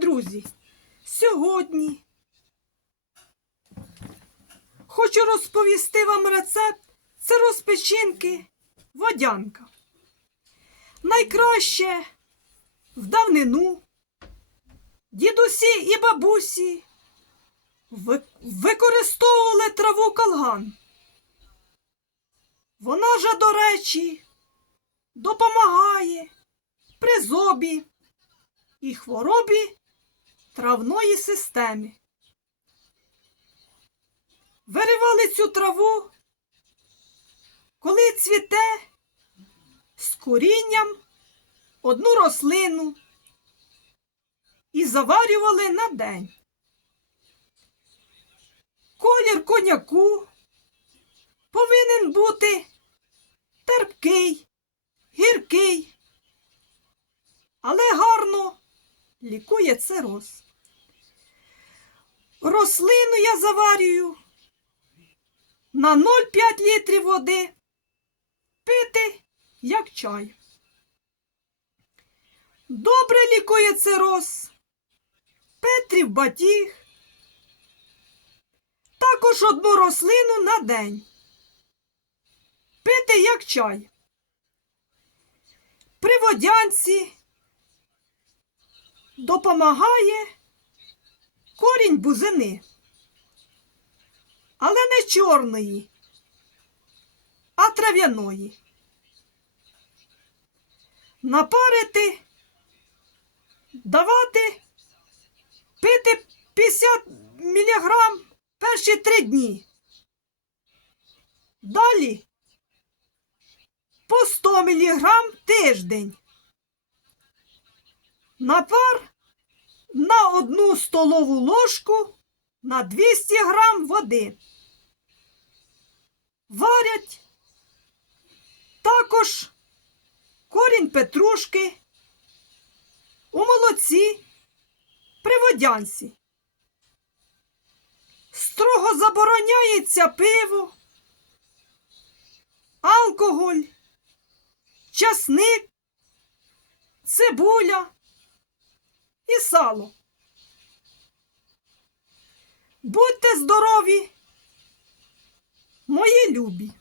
Друзі! Сьогодні хочу розповісти вам рецепт це розпечінки водянка. Найкраще в давнину дідусі і бабусі використовували траву калган. Вона же, до речі, допомагає при зобі і хворобі травної системи. Виривали цю траву, коли цвіте з корінням одну рослину і заварювали на день. Колір коняку повинен бути терпкий, гіркий, але гарно лікує цироз. Рослину я заварюю на 0,5 літрів води, пити як чай. Добре лікує цироз, Петрів батіг, також одну рослину на день. Пити як чай. При водянці допомагає корінь бузини, але не чорної, а трав'яної. Напарити, давати, пити 50 мг перші три дні. Далі по 100 мг тиждень. Напар на одну столову ложку на 200 грам води. Варять також корінь петрушки у молоці при водянці. Строго забороняється пиво, алкоголь, часник, цибуля сало. Будьте здорові, мої любі!